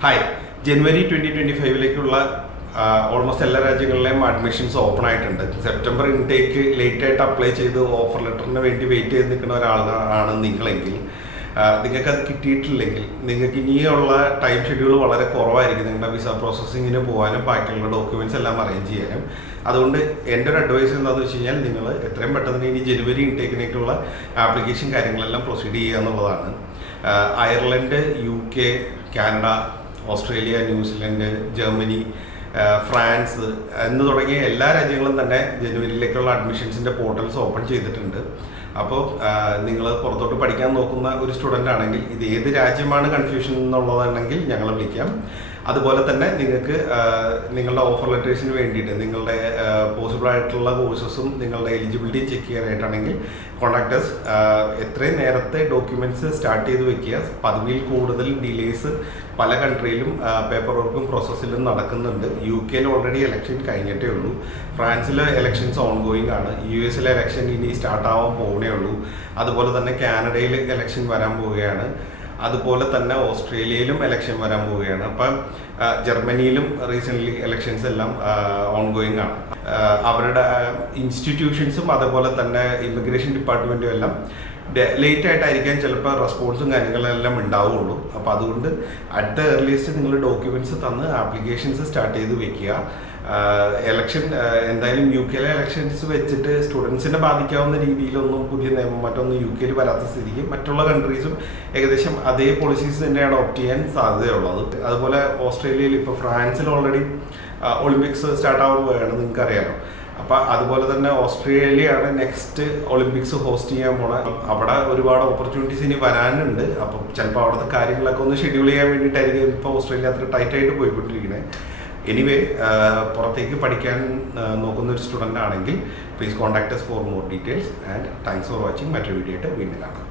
Hi ജനുവരി twenty twenty ഫൈവിലേക്കുള്ള almost എല്ലാ രാജ്യങ്ങളിലെയും അഡ്മിഷൻസ് ഓപ്പൺ ആയിട്ടുണ്ട്. സെപ്റ്റംബർ ഇൻടേക്ക് ലേറ്റ് ആയിട്ട് അപ്ലൈ ചെയ്ത് ഓഫർ ലെറ്ററിന് വേണ്ടി വെയിറ്റ് ചെയ്ത് നിൽക്കുന്ന ഒരാളാണ് നിങ്ങളെങ്കിൽ. നിങ്ങൾക്ക് അത് കിട്ടിയിട്ടില്ലെങ്കിൽ നിങ്ങൾക്ക് ഇനിയുള്ള ടൈം ഷെഡ്യൂൾ വളരെ കുറവായിരിക്കും നിങ്ങളുടെ വിസ പ്രോസസ്സിങ്ങിന് പോകാനും ബാക്കിയുള്ള ഡോക്യുമെന്റ്സ് എല്ലാം അറേഞ്ച് ചെയ്യാനും. അതുകൊണ്ട് എന്റെ ഒരു അഡ്വൈസ് എന്താണെന്ന് വെച്ച് കഴിഞ്ഞാൽ നിങ്ങൾ എത്രയും പെട്ടെന്ന് ഇനി ജനുവരി ഇൻടേക്കിനേക്കുള്ള ആപ്ലിക്കേഷൻ കാര്യങ്ങളെല്ലാം പ്രൊസീഡ് ചെയ്യുക എന്നുള്ളതാണ്. Ireland U K Canada Australia New Zealand Germany France എന്ന് തുടങ്ങിയ എല്ലാ രാജ്യങ്ങളും തന്നെ ജനുവരിയിലേക്കുള്ള അഡ്മിഷൻസിന്റെ പോർട്ടൽസ് ഓപ്പൺ ചെയ്തിട്ടുണ്ട്. അപ്പോൾ നിങ്ങൾ പുറത്തോട്ട് പഠിക്കാൻ നോക്കുന്ന ഒരു സ്റ്റുഡന്റ് ആണെങ്കിൽ ഇത് ഏത് രാജ്യമാണ് കൺഫ്യൂഷൻ എന്നുള്ളതാണെങ്കിൽ ഞങ്ങളെ വിളിക്കാം. അതുപോലെ തന്നെ നിങ്ങൾക്ക് നിങ്ങളുടെ ഓഫർ ലെറ്റേഴ്സിന് വേണ്ടിയിട്ട് നിങ്ങളുടെ പോസിബിൾ ആയിട്ടുള്ള കോഴ്സസും നിങ്ങളുടെ എലിജിബിലിറ്റി ചെക്ക് ചെയ്യാനായിട്ടാണെങ്കിൽ കോൺടാക്ടേഴ്സ് എത്രയും നേരത്തെ ഡോക്യുമെന്റ്സ് സ്റ്റാർട്ട് ചെയ്ത് വെക്കുക. പതിവിൽ കൂടുതൽ ഡിലേസ് പല കൺട്രിയിലും പേപ്പർ വർക്കും പ്രോസസ്സിലും നടക്കുന്നുണ്ട്. യു കെയിൽ ഓൾറെഡി ഇലക്ഷൻ കഴിഞ്ഞിട്ടേ ഉള്ളൂ. ഫ്രാൻസിലെ ഇലക്ഷൻസ് ഓൺ ഗോയിങ് ആണ് യു എസിലെ ഇലക്ഷൻ ഇനി സ്റ്റാർട്ട് ആവാൻ പോകുന്നേ ഉള്ളൂ. അതുപോലെ തന്നെ കാനഡയിൽ ഇലക്ഷൻ വരാൻ പോവുകയാണ്. അതുപോലെ തന്നെ ഓസ്ട്രേലിയയിലും ഇലക്ഷൻ വരാൻ പോവുകയാണ്. അപ്പം ജർമ്മനിയിലും റീസെന്റ്ലി ഇലക്ഷൻസ് എല്ലാം ഓൺഗോയിങ് ആണ്. അവരുടെ ഇൻസ്റ്റിറ്റ്യൂഷൻസും അതുപോലെ തന്നെ ഇമിഗ്രേഷൻ ഡിപ്പാർട്ട്മെന്റും എല്ലാം ലേറ്റ് ആയിട്ടായിരിക്കാം ചിലപ്പോൾ റെസ്പോൺസും കാര്യങ്ങളെല്ലാം ഉണ്ടാവുള്ളൂ. അപ്പോൾ അതുകൊണ്ട് അറ്റ് ദ ഏർലിയസ്റ്റ് നിങ്ങൾ ഡോക്യുമെന്റ്സ് തന്ന് ആപ്ലിക്കേഷൻസ് സ്റ്റാർട്ട് ചെയ്ത് വെക്കുക. എലക്ഷൻ എന്തായാലും യു കെയിലെ എലക്ഷൻസ് വെച്ചിട്ട് സ്റ്റുഡൻസിനെ ബാധിക്കാവുന്ന രീതിയിലൊന്നും പുതിയ നിയമം മറ്റൊന്നും യു കെയിൽ വരാത്ത സ്ഥിതിക്ക് മറ്റുള്ള കൺട്രീസും ഏകദേശം അതേ പോളിസീസ് തന്നെ അഡോപ്റ്റ് ചെയ്യാൻ സാധ്യതയുള്ളത് അതുപോലെ ഓസ്ട്രേലിയയിൽ ഇപ്പോൾ ഫ്രാൻസിൽ ഓൾറെഡി ഒളിമ്പിക്സ് സ്റ്റാർട്ട് ആവാൻ പോവുകയാണ് നിങ്ങൾക്ക് അപ്പം അതുപോലെ തന്നെ ഓസ്ട്രേലിയയാണ് നെക്സ്റ്റ് ഒളിമ്പിക്സ് ഹോസ്റ്റ് ചെയ്യാൻ പോണ. അവിടെ ഒരുപാട് ഓപ്പർച്യൂണിറ്റീസ് ഇനി വരാനുണ്ട്. അപ്പം ചിലപ്പോൾ അവിടുത്തെ കാര്യങ്ങളൊക്കെ ഒന്ന് ഷെഡ്യൂൾ ചെയ്യാൻ വേണ്ടിയിട്ടായിരിക്കും ഇപ്പോൾ ഓസ്ട്രേലിയ അത്ര ടൈറ്റ് ആയിട്ട് പോയിക്കൊണ്ടിരിക്കുന്നത് എനിവേ പുറത്തേക്ക് പഠിക്കാൻ നോക്കുന്ന ഒരു സ്റ്റുഡന്റ് ആണെങ്കിൽ please contact for more details and thanks for watching മറ്റൊരു വീഡിയോ ആയിട്ട് വീണ്ടും കാണാം.